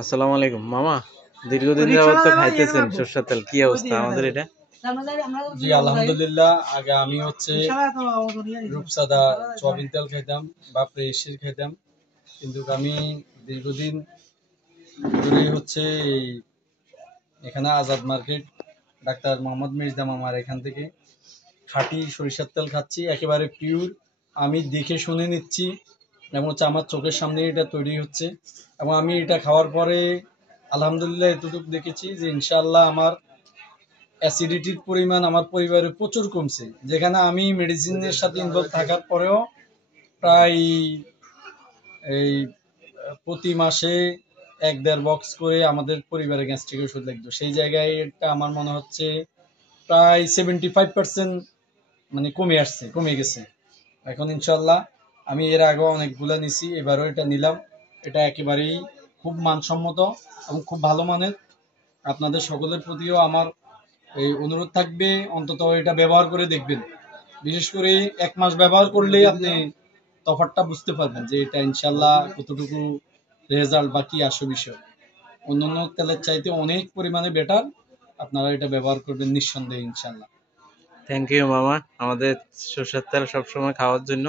আসসালামু আলাইকুম মামা। দীর্ঘদিন যাবত তো খাইতেছেন সরষের তেল, কি অবস্থা আমাদের এটা? জি আলহামদুলিল্লাহ। আগে আমি রূপসাদা সয়াবিন তেল খাইতাম বা প্রেসির খাইতাম, কিন্তু আমি দীর্ঘদিন ধরে এই এখানে আজাদ মার্কেট ডাক্তার মোহাম্মদ মির্জা মামার এখান থেকে খাঁটি সরিষার তেল খাচ্ছি, একেবারে পিওর। আমি দেখে শুনে নিচ্ছি এবং আমার চোখের সামনে এটা তৈরি হচ্ছে, এবং আমি এটা খাওয়ার পরে আলহামদুলিল্লাহ এতটুকু দেখেছি যে ইনশাআল্লাহ আমার অ্যাসিডিটির পরিমাণ আমার পরিবারে প্রচুর কমছে। যেখানে আমি মেডিসিনের সাথে ইনভলভ থাকার পরেও প্রায় এই প্রতি মাসে 1-1.5 বক্স করে আমাদের পরিবারে গ্যাস্ট্রিক ওষুধ লাগতো, সেই জায়গায় এটা আমার মনে হচ্ছে প্রায় 75% মানে কমে গেছে এখন ইনশাল্লাহ। আমি এর আগেও অনেকগুলা নিছি, এবারও এটা নিলাম। এটা একেবারেই খুব মানসম্মত এবং খুব ভালো মানের। আপনাদের সকলের প্রতিও আমার এই অনুরোধ থাকবে, অন্তত এটা ব্যবহার করে দেখবেন। বিশেষ করে 1 মাস ব্যবহার করলেই আপনি তফাৎটা বুঝতে পারবেন যে এটা ইনশাল্লাহ কতটুকু রেজাল্ট বা কি আসল বিষয়। অন্যান্য তেলের চাইতে অনেক পরিমাণে বেটার। আপনারা এটা ব্যবহার করবেন নিঃসন্দেহে ইনশাল্লাহ। থ্যাংক ইউ মামা, আমাদের সরষের তেল সবসময় খাওয়ার জন্য।